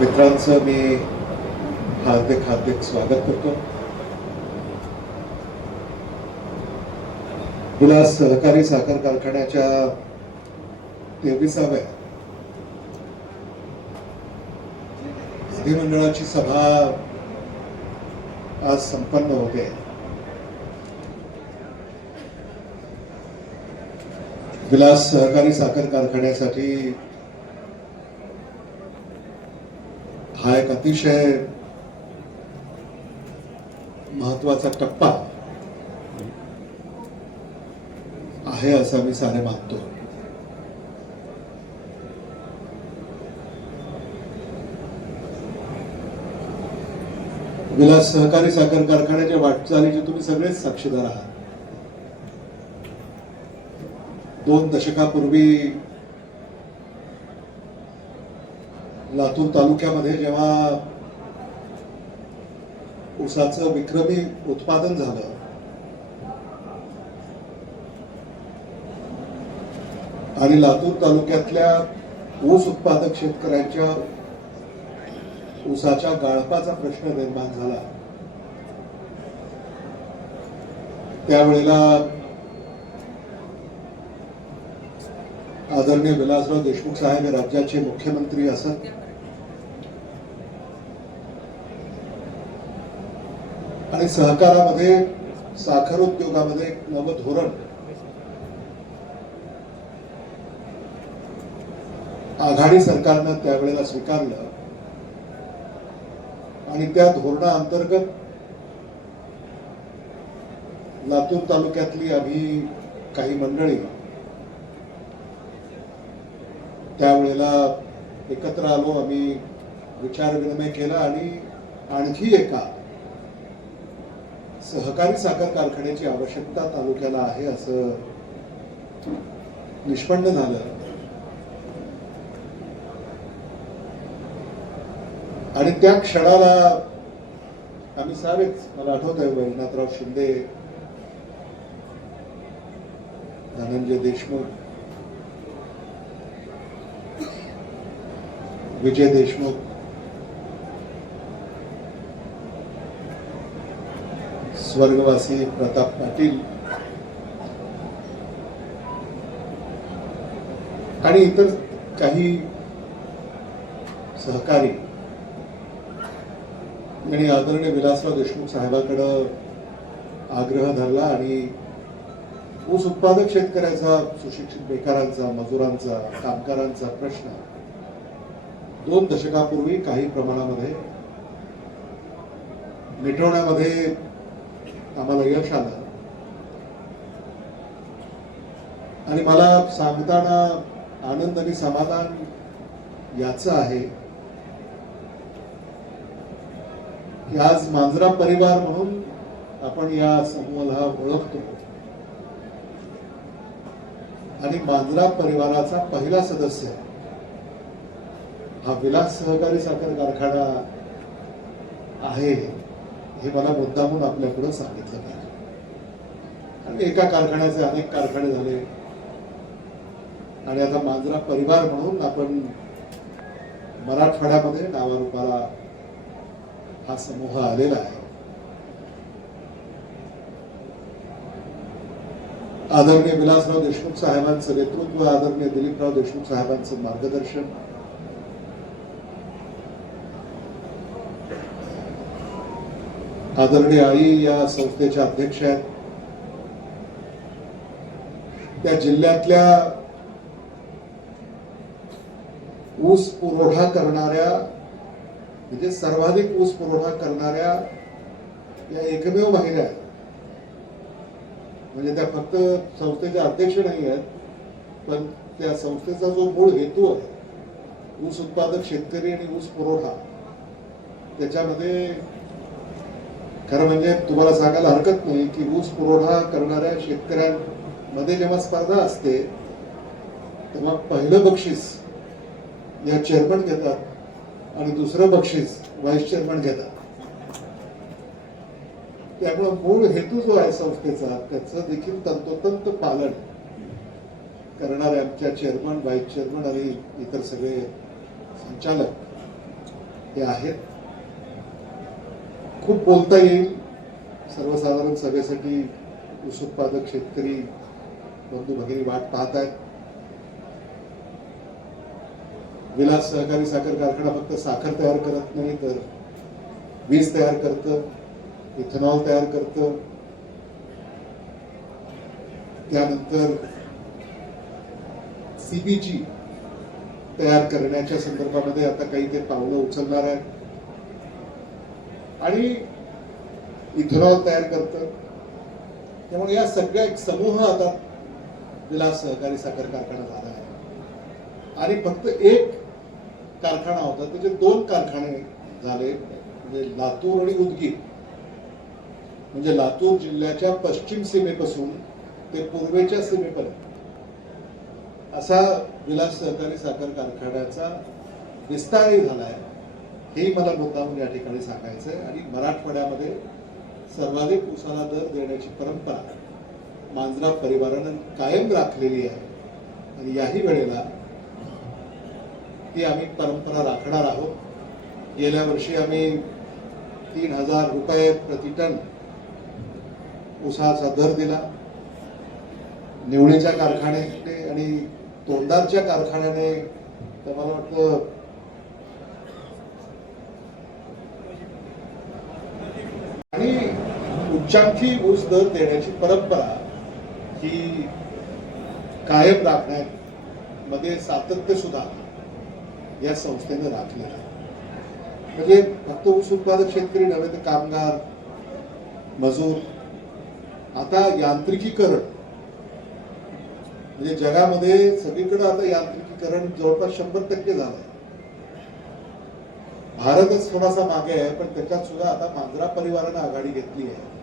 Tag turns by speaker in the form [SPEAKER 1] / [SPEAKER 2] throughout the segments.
[SPEAKER 1] मित्रांचं मी हार्दिक हार्दिक स्वागत करतो. तुला सहकारी साखर कारखान्याच्या तेवीसाव्या विधिमंडळाची सभा आज संपन्न होते. विलास सहकारी साखर कारखान्यासाठी हा एक अतिशय महत्त्वाचा टप्पा आहे असं मी सारे मानतो. विलास सहकारी साखर कारखान्याच्या वाटचालीचे तुम्ही सगळेच साक्षीदार आहात. दोन दशकापूर्वी लातूर तालुक्यामध्ये जेव्हा ऊसाचं विक्रमी उत्पादन झालं आणि लातूर तालुक्यातल्या ऊस उत्पादक शेतकऱ्यांच्या ऊसाच्या गाळपाचा प्रश्न निर्माण झाला. त्यावेळेला आदरणीय विलासराव देशमुख साहेब हे राज्याचे मुख्यमंत्री असत. आणि सहकारामध्ये साखर उद्योगामध्ये एक नवं धोरण. आघाडी सरकारनं त्यावेळेला स्वीकारलं. आणि त्या धोरणाअंतर्गत लातूर तालुक्यातली आम्ही काही मंडळी त्यावेळेला एकत्र आलो आम्ही विचार विनिमय केला आणि आणखी एका सहकारी साखर कारखान्याची आवश्यकता तालुक्याला आहे असं निष्पन्न झालं. आणि त्या क्षणाला आम्ही सारेच मला आठवत आहे वैनाथराव शिंदे धनंजय देशमुख विजय देशमुख स्वर्गवासी प्रताप पाटील. आणि इतर काही सहकारी आणि आदरणीय विलासराव देशमुख साहेबाकडं आग्रह धरला आणि ऊस उत्पादक शेतकऱ्याचा सुशिक्षित बेकारांचा मजुरांचा कामगारांचा प्रश्न दोन दशकापूर्वी काही प्रमाणामध्ये मिटवण्यामध्ये आम्हाला यश आलं. आणि मला सांगताना आनंद आणि समाधान याच आहे की आज मांजरा परिवार म्हणून आपण या समूहाला ओळखतो. आणि मांजरा परिवाराचा पहिला सदस्य हा विलास सहकारी साखर कारखाना आहे. हे मला मुद्दामून आपल्यापुढे सांगितलं पाहिजे. आणि एका कारखान्याचे अनेक कारखाने झाले. आणि आता मांजरा परिवार म्हणून आपण मराठवाड्यामध्ये नावारूपाला हा समूह आलेला आहे. आदरणीय विलासराव देशमुख साहेबांचं नेतृत्व आदरणीय दिलीपराव देशमुख साहेबांचं मार्गदर्शन आदरणीय आई या संस्थेच्या अध्यक्ष आहेत. त्या जिल्ह्यातल्या ऊस पुरवठा करणाऱ्या म्हणजे सर्वाधिक ऊस पुरवठा करणाऱ्या या एकमेव महिला आहेत. म्हणजे त्या फक्त संस्थेच्या अध्यक्ष नाही आहेत पण त्या संस्थेचा जो मूळ हेतू आहे ऊस उत्पादक शेतकरी आणि ऊस पुरवठा त्याच्यामध्ये खरं म्हणजे तुम्हाला सांगायला हरकत नाही की ऊस पुरवठा करणाऱ्या शेतकऱ्यांमध्ये जेव्हा स्पर्धा असते तेव्हा पहिलं बक्षीस या चेअरमन घेतात आणि दुसरं बक्षीस व्हाईस चेअरमन घेतात. त्यामुळे मूळ हेतू जो आहे संस्थेचा त्याचं देखील तंतोतंत पालन करणारे आमच्या चेअरमन व्हाईस चेअरमन आणि इतर सगळे संचालक हे आहेत. खूप बोलता येईल. सर्वसाधारण सभेसाठी ऊस उत्पादक शेतकरी बंधू भगिनी वाट पाहत आहेत विलास सहकारी साखर कारखाना फक्त साखर तयार करत नाही तर वीज तयार करतं इथेनॉल तयार करतं. त्यानंतर सीबीजी तयार करण्याच्या संदर्भामध्ये आता काही ते पावलं उचलणार आहे आणि इथेनॉल तयार करतं. त्यामुळे या सगळ्या एक समूह आता विलास सहकारी साखर कारखाना झाला आहे. आणि फक्त एक कारखाना होता त्याचे दोन कारखाने झाले म्हणजे लातूर आणि उदगीर. म्हणजे लातूर जिल्ह्याच्या पश्चिम सीमेपासून ते पूर्वेच्या सीमेपर्यंत. असा विलास सहकारी साखर कारखान्याचा विस्तारही झालाय हेही मला मुद्दामून या ठिकाणी सांगायचं आहे आणि मराठवाड्यामध्ये सर्वाधिक उसाला दर देण्याची परंपरा मांजरा परिवारानं कायम राखलेली आहे. आणि याही वेळेला ती आम्ही परंपरा राखणार आहोत. गेल्या वर्षी आम्ही तीन हजार रुपये प्रति टन उसाचा दर दिला. निवडीच्या कारखान्याने आणि तोंडारच्या कारखान्याने तर मला वाटतं आणि उच्चांकी ऊस दर देण्याची परंपरा ही कायम राखण्यामध्ये सातत्य सुद्धा या संस्थेनं राखलेलं आहे. म्हणजे फक्त ऊस उत्पादक शेतकरी नव्हे तर कामगार मजूर आता यांत्रिकीकरण म्हणजे जगामध्ये सगळीकडे आता यांत्रिकीकरण जवळपास शंभर टक्के झालंय. भारतच थोडासा मागे आहे पण त्याच्यात सुद्धा आता मांजरा परिवारानं आघाडी घेतली आहे.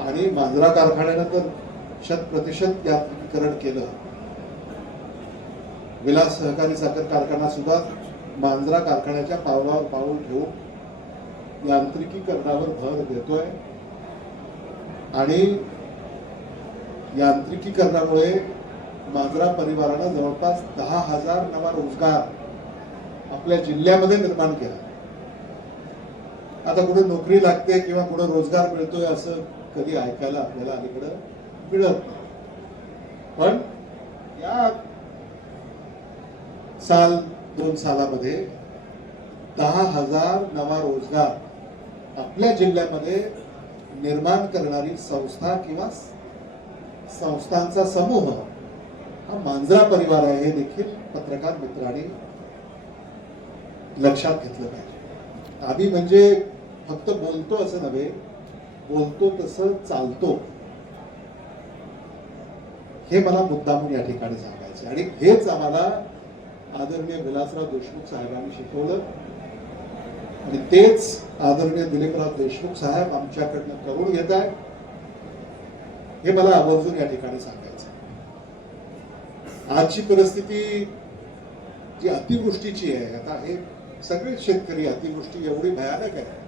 [SPEAKER 1] आणि मांजरा कारखान्यानं तर शत प्रतिशत यांत्रिकीकरण केलं. विलास सहकारी साखर कारखाना सुद्धा मांजरा कारखान्याच्या पावलावर पाऊल ठेवून यांत्रिकीकरणावर भर देतोय. आणि यांत्रिकीकरणामुळे मांजरा परिवारानं जवळपास दहा हजार नवा रोजगार आपल्या जिल्ह्यामध्ये निर्माण केला. आता कुठे नोकरी लागते किंवा कुठे रोजगार मिळतोय असं कधी ऐकायला आपल्याला अलीकडं मिळत नाही. पण या साल दोन सालामध्ये दहा हजार नवा रोजगार आपल्या जिल्ह्यामध्ये निर्माण करणारी संस्था किंवा संस्थांचा समूह हा मांजरा परिवार आहे हे देखील पत्रकार मित्रांनी लक्षात घेतलं पाहिजे. आधी म्हणजे फक्त बोलतो असं नव्हे बोलतो तसं चालतो. हे मला मुद्दामून या ठिकाणी सांगायचं आणि हेच आम्हाला आदरणीय विलासराव देशमुख साहेबांनी शिकवलं. आणि तेच आदरणीय दिलीपराव देशमुख साहेब आमच्याकडनं करून घेत आहे हे मला आवर्जून या ठिकाणी सांगायचं आजची परिस्थिती जी अतिवृष्टीची आहे आता हे सगळेच शेतकरी अतिवृष्टी एवढी भयानक आहे.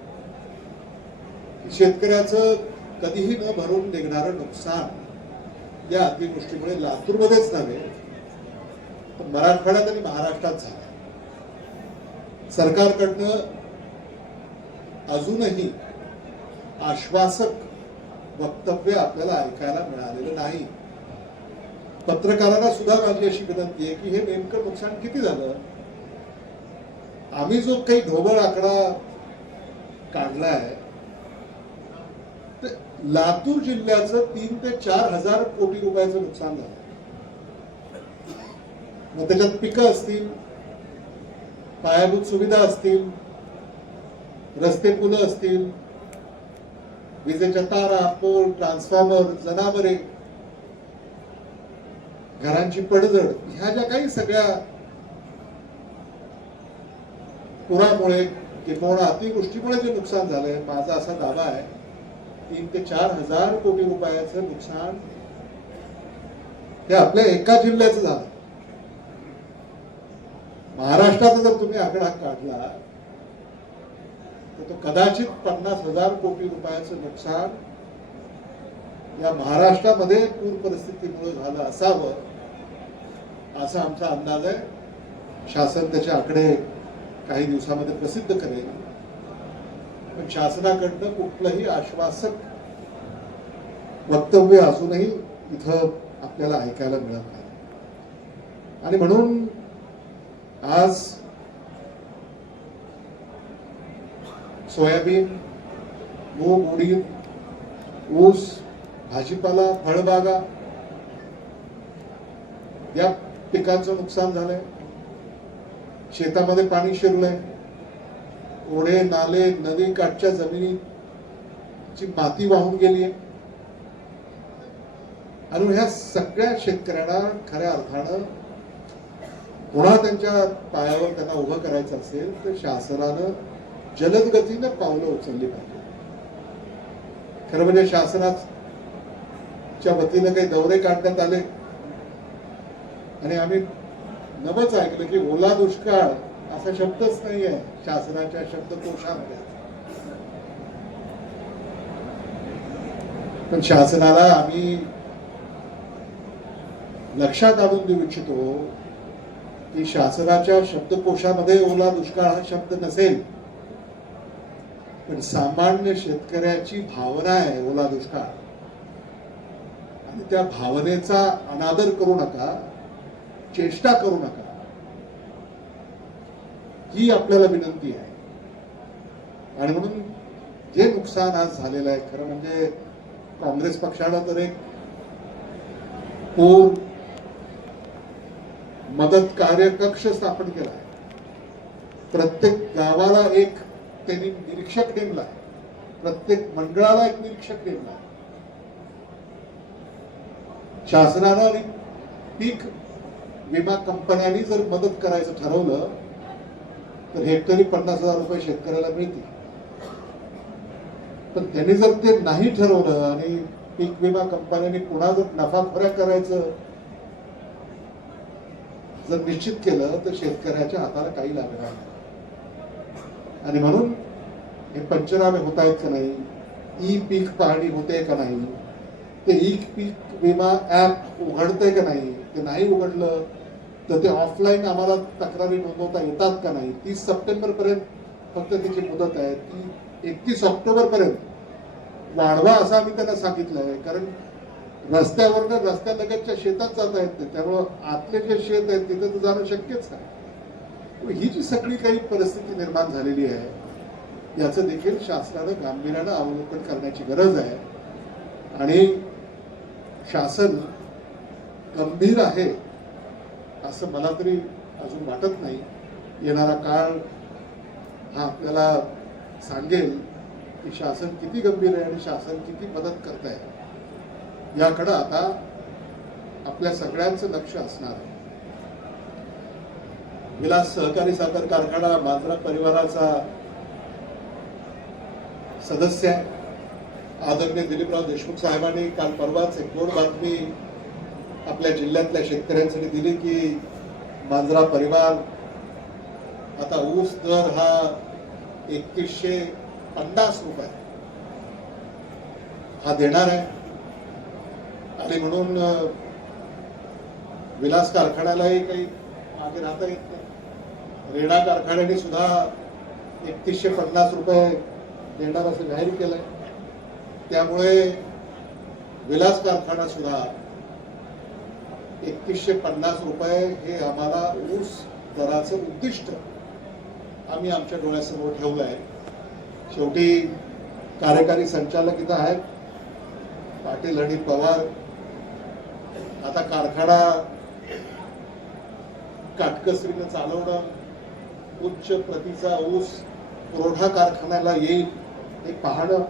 [SPEAKER 1] शेतकऱ्याचं कधीही न भरून निघणारं नुकसान या अतिवृष्टीमुळे लातूरमध्येच नव्हे तर मराठवाड्यात आणि महाराष्ट्रात झालं सरकारकडनं अजूनही आश्वासक वक्तव्य आपल्याला ऐकायला मिळालेलं नाही. पत्रकारांना सुद्धा माझी अशी विनंती आहे की हे नेमकं नुकसान किती झालं? आम्ही जो काही ढोबळ आकडा काढला आहे लातूर जिल्ह्याचं तीन ते चार हजार कोटी रुपयाचं नुकसान झालं. मग त्याच्यात पिकं असतील पायाभूत सुविधा असतील रस्ते पुलं असतील विजेच्या तारा पोल ट्रान्सफॉर्मर जनावरे घरांची पडझड ह्या ज्या काही सगळ्या पुरामुळे किंवा अतिवृष्टीमुळे जे नुकसान झालंय माझा असा दावा आहे तीन ते चार हजार कोटी रुपयाचं नुकसान हे आपल्या एका जिल्ह्याचं झालं. महाराष्ट्राचा जर तुम्ही आकडा काढला तर तो कदाचित पन्नास हजार कोटी रुपयाचं नुकसान या महाराष्ट्रामध्ये पूर परिस्थितीमुळे झालं असावं असा आमचा अंदाज आहे. शासन त्याचे आकडे काही दिवसामध्ये प्रसिद्ध करेल. पण शासनाकडनं कुठलंही आश्वासक वक्तव्य अजूनही इथं आपल्याला ऐकायला मिळत नाही. आणि म्हणून आज सोयाबीन मूग उडीद ऊस भाजीपाला फळबागा या पिकांचं नुकसान झालंय. शेतामध्ये पाणी शिरलंय. ओढे नाले नदी काठच्या जमिनीची माती वाहून गेली आहे. आणि ह्या सगळ्या शेतकऱ्यांना खऱ्या अर्थानं पुन्हा त्यांच्या पायावर त्यांना उभं करायचं असेल तर शासनानं जलद गतीनं पावलं उचलली पाहिजे खरं म्हणजे शासनाच्या वतीनं काही दौरे काढण्यात आले. आणि आम्ही नवच ऐकलं की ओला दुष्काळ असा शब्दच नाही आहे शासनाच्या शब्दकोशामध्ये. पण शासनाला आम्ही लक्षात आणून देऊ इच्छितो की शासनाच्या शब्दकोशामध्ये ओला दुष्काळ हा शब्द नसेल. पण सामान्य शेतकऱ्याची भावना आहे ओला दुष्काळ. आणि त्या भावनेचा अनादर करू नका चेष्टा करू नका. ही आपल्याला विनंती आहे. आणि म्हणून जे नुकसान आज झालेलं आहे खरं म्हणजे काँग्रेस पक्षानं तर एक पूर मदत कार्य कक्ष स्थापन केला आहे. प्रत्येक गावाला एक त्यांनी निरीक्षक नेमला प्रत्येक मंडळाला एक निरीक्षक नेमला शासनानं आणि पीक विमा कंपन्यांनी जर मदत करायचं ठरवलं तर हेक्टरी पन्नास हजार रुपये शेतकऱ्याला मिळतील. पण त्यांनी जर ते नाही ठरवलं आणि पीक विमा कंपन्यांनी पुन्हा जर नफाखोऱ्या करायचं जर निश्चित केलं तर शेतकऱ्याच्या हाताला काही लागणार नाही. आणि म्हणून हे पंचनामे होत आहेत का नाही? ई पीक पाहणी होते का नाही? ते ई पीक विमा ऍप उघडतंय का नाही? ते नाही उघडलं तर ते ऑफलाईन आम्हाला तक्रारी नोंदवता येतात का नाही तीस सप्टेंबर पर्यंत फक्त त्याची मुदत आहे. ती एकतीस ऑक्टोबर पर्यंत वाढवा असं आम्ही त्यांना सांगितलं आहे कारण रस्त्यावरनं रस्त्यालगतच्या शेतात जाता येत नाही. त्यामुळं आतले जे शेत आहेत तिथं तर जाणं शक्यच नाही. ही जी सगळी काही परिस्थिती निर्माण झालेली आहे याचं देखील शासनानं गांभीर्यानं अवलोकन करण्याची गरज आहे. आणि शासन गंभीर आहे. असं मला तरी अजून वाटत नाही. येणारा काळ हा आपल्याला सांगेल की शासन किती गंभीर आहे आणि शासन किती मदत करत आहे याकडं आता आपल्या सगळ्यांचं लक्ष असणार आहे. विलास सहकारी साखर कारखाना मांजरा परिवाराचा सदस्य आहे. आदरणीय दिलीपराव देशमुख साहेबांनी काल परवाच एक गोड बातमी आपल्या जिल्ह्यातल्या शेतकऱ्यांसाठी दिली की मांजरा परिवार आता ऊस दर हा एकतीसशे पन्नास रुपये. हा देणार आहे. आणि म्हणून विलास कारखान्यालाही काही मागे राहता येत नाही. रेणा कारखान्याने सुद्धा एकतीसशे पन्नास रुपये देणार असं जाहीर केलंय. त्यामुळे विलास कारखाना सुद्धा एकतीसशे पन्नास रुपये हे आम्हाला ऊस दराचं उद्दिष्ट आम्ही आमच्या डोळ्यासमोर ठेवलं आहे. शेवटी कार्यकारी संचालक इथं आहेत. पाटील आणि पवार. आता कारखाना काटकसरीनं चालवणं उच्च प्रतीचा ऊस पुरवठा कारखान्याला येईल हे पाहणं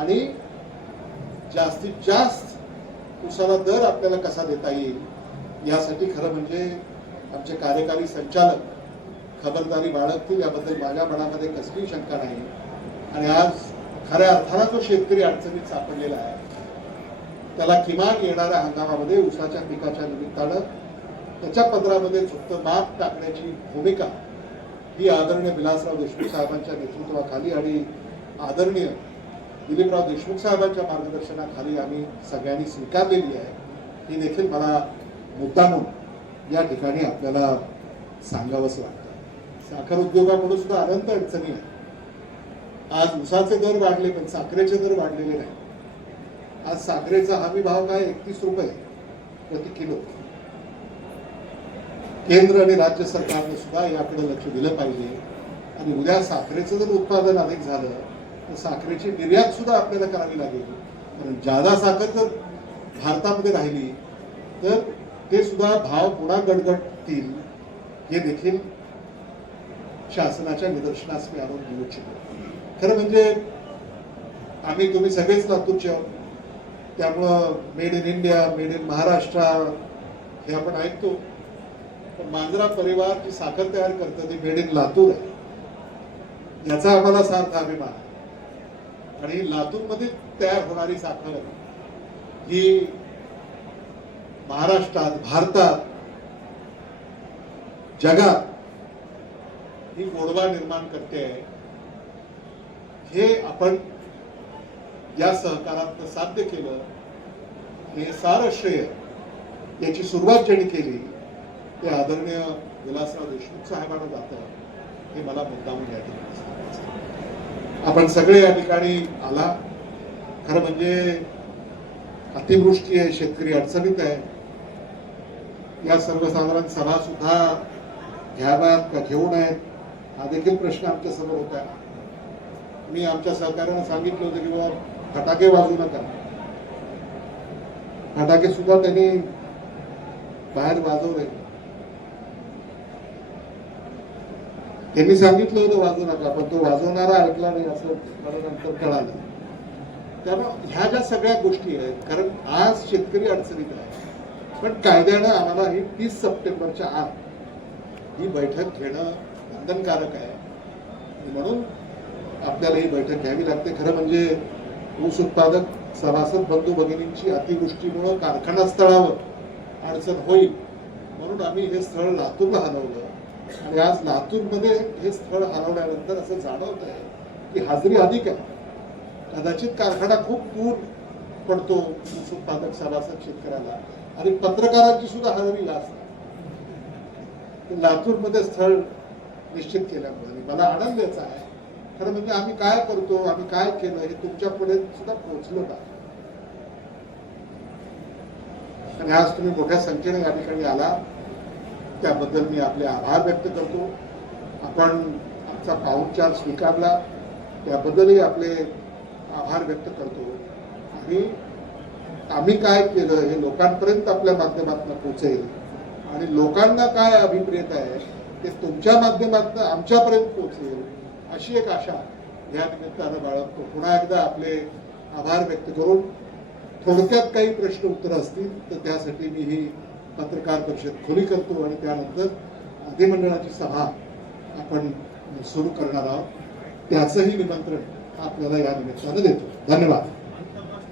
[SPEAKER 1] आणि जास्तीत जास्त उसाला दर आपल्याला कसा देता येईल यासाठी खरं म्हणजे आमचे कार्यकारी संचालक खबरदारी बाळगतील. याबद्दल माझ्या मनामध्ये कसलीही शंका नाही. आणि आज खऱ्या अर्थानं जो शेतकरी अडचणीत सापडलेला आहे त्याला किमान येणाऱ्या हंगामामध्ये उसाच्या पिकाच्या निमित्तानं त्याच्या पदरामध्ये फक्त माप टाकण्याची भूमिका ही आदरणीय विलासराव देशमुख साहेबांच्या नेतृत्वाखाली आणि आदरणीय दिलीपराव देशमुख साहेबांच्या मार्गदर्शनाखाली आम्ही सगळ्यांनी स्वीकारलेली आहे. ही देखील मला मुद्दामून या ठिकाणी आपल्याला सांगावंच लागतं साखर उद्योगापुढे सुद्धा अनंत अडचणी आहे आज उसाचे दर वाढले पण साखरेचे दर वाढलेले नाही आज साखरेचा हमी भाव काय? एकतीस रुपये प्रति किलो. केंद्र आणि राज्य सरकारने सुद्धा याकडे लक्ष दिलं पाहिजे. आणि उद्या साखरेचं जर उत्पादन अधिक झालं तर साखरेची निर्यात सुद्धा आपल्याला करावी लागेल. कारण जादा साखर जर भारतामध्ये राहिली तर ते सुद्धा भाव पुन्हा गडगडतील हे देखील शासनाच्या निदर्शनास मी आणून देऊ इच्छितो. खरं म्हणजे आम्ही तुम्ही सगळेच लातूरचे आहोत. त्यामुळं made in India made in Maharashtra हे आपण ऐकतो. पण मांजरा परिवार जी साखर तयार करतं ती मेड इन लातूर आहे. याचा आम्हाला सार्थ अभिमान. आहे आणि लातूरमध्ये तयार होणारी साखर ही महाराष्ट्रात भारतात जगात ही गोडवा निर्माण करते आहे. हे आपण या सहकारात साध्य केलं. हे सारं श्रेय याची सुरुवात ज्यांनी केली ते आदरणीय विलासराव देशमुख साहेबांना जातं. हे मला मुद्दामून या ठिकाणी आपण सगळे या ठिकाणी आला. खरं म्हणजे अतिवृष्टी आहे शेतकरी अडचणीत आहे. या सर्वसाधारण सभा सुद्धा घ्याव्यात का घेऊ नयेत हा देखील प्रश्न आमच्यासमोर होता. मी आमच्या सहकार्यानं सांगितलं होतं की बाबा फटाके वाजू नका. फटाके सुद्धा त्यांनी बाहेर वाजवले. त्यांनी सांगितलं होतं वाजवू नका पण तो वाजवणारा ऐकला नाही असं मला नंतर कळालं. त्यामुळं ह्या ज्या सगळ्या गोष्टी आहेत कारण आज शेतकरी अडचणीत आहे. पण कायद्यानं आम्हाला ही तीस सप्टेंबरच्या आत ही बैठक घेणं बंधनकारक आहे. म्हणून आपल्याला ही बैठक घ्यावी लागते. खरं म्हणजे ऊस उत्पादक सभासद बंधू भगिनींची अतिवृष्टीमुळं कारखाना स्थळावर अडचण होईल. म्हणून आम्ही हे स्थळ लातूरला हलवलं. आणि आज लातूरमध्ये हे स्थळ हरवल्यानंतर असं जाणवत आहे की हाजरी अधिक आहे. कदाचित कारखाना खूप दूर पडतो ऊस उत्पादक सभासद शेतकऱ्याला. आणि पत्रकारांची सुद्धा हजेरी जास्त लातूरमध्ये स्थळ निश्चित केल्यामुळे मला आनंद द्यायचा आहे. खरं म्हणजे आम्ही काय करतो आम्ही काय केलं हे तुमच्यापुढे सुद्धा पोहोचलं का? आणि आज तुम्ही मोठ्या संख्येने या ठिकाणी आला त्याबद्दल मी आपले आभार व्यक्त करतो. आपण आमचा पाहुणचार स्वीकारला. त्याबद्दलही आपले आभार व्यक्त करतो. आणि आम्ही काय केलं हे लोकांपर्यंत आपल्या माध्यमातून पोचेल आणि लोकांना काय अभिप्रेत आहे ते तुमच्या माध्यमातून आमच्यापर्यंत पोचेल अशी एक आशा या निमित्तानं बाळगतो. पुन्हा एकदा आपले आभार व्यक्त करून थोडक्यात काही प्रश्न उत्तर असतील तर त्यासाठी मी ही पत्रकार परिषद खुली करतो आणि त्यानंतर अधिमंडळाची सभा आपण सुरू करणार आहोत. त्याचंही निमंत्रण आपल्याला या निमित्तानं देतो. धन्यवाद.